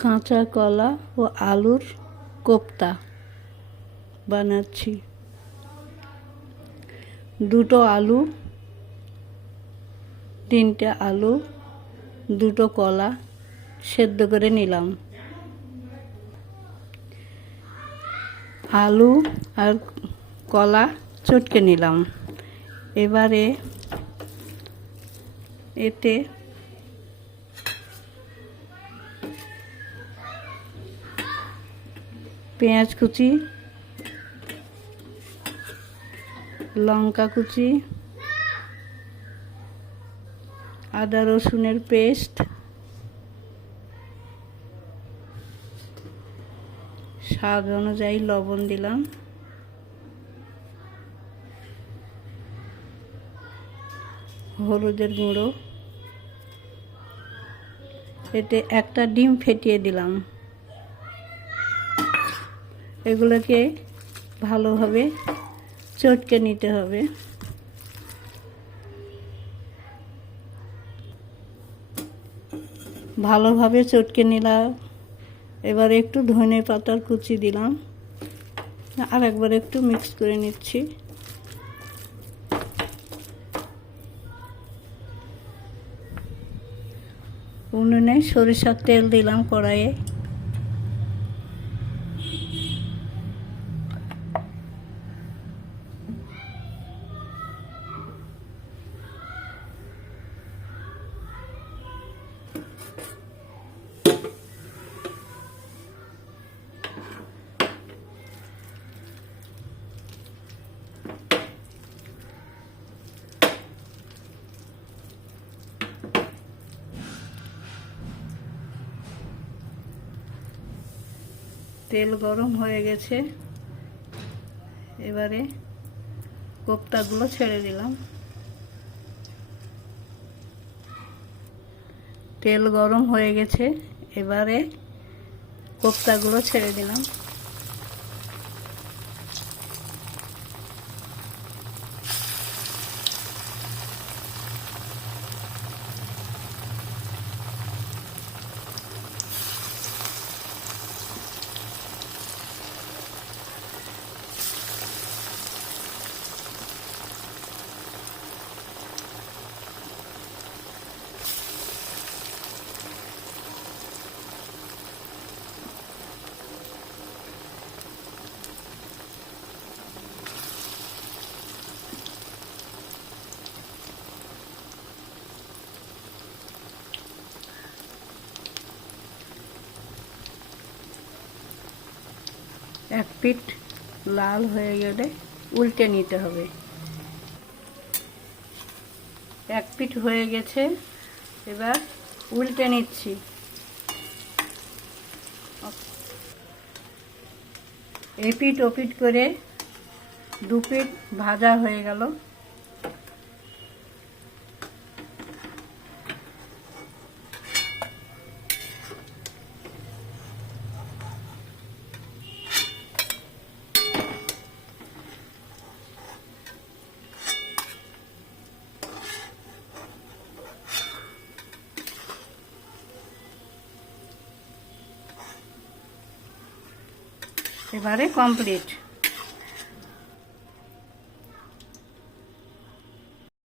কাঁচা কলা ও আলুর কোপ্তা বানাচ্ছি। দুটো আলু, তিনটে আলু, দুটো কলা সেদ্ধ করে নিলাম। আলু আর কলা চটকে নিলাম। এবারে এতে পেঁয়াজ কুচি, লঙ্কা কুচি, আদা রসুনের পেস্ট, স্বাদ অনুযায়ী লবণ দিলাম। হলুদের গুঁড়ো। এতে একটা ডিম ফেটিয়ে দিলাম। এগুলোকে ভালোভাবে চটকে নিতে হবে। ভালোভাবে চটকে নিলাম। এবার একটু ধনে পাতার কুচি দিলাম। আর একবার একটু মিক্স করে নিচ্ছি। উনুনে সরিষার তেল দিলাম কড়াইয়ে। তেল গরম হয়ে গেছে। এবারে কোপ্তাগুলো ছেড়ে দিলাম। তেল গরম হয়ে গেছে। এবারে কোপ্তাগুলো ছেড়ে দিলাম। এক পিঠ লাল হয়ে গেলে উল্টে নিতে হবে। এক পিঠ হয়ে গেছে, এবার উল্টে নিচ্ছি। এপিট ওপিট করে দু পিঠ ভাজা হয়ে গেল। এবারে কমপ্লিট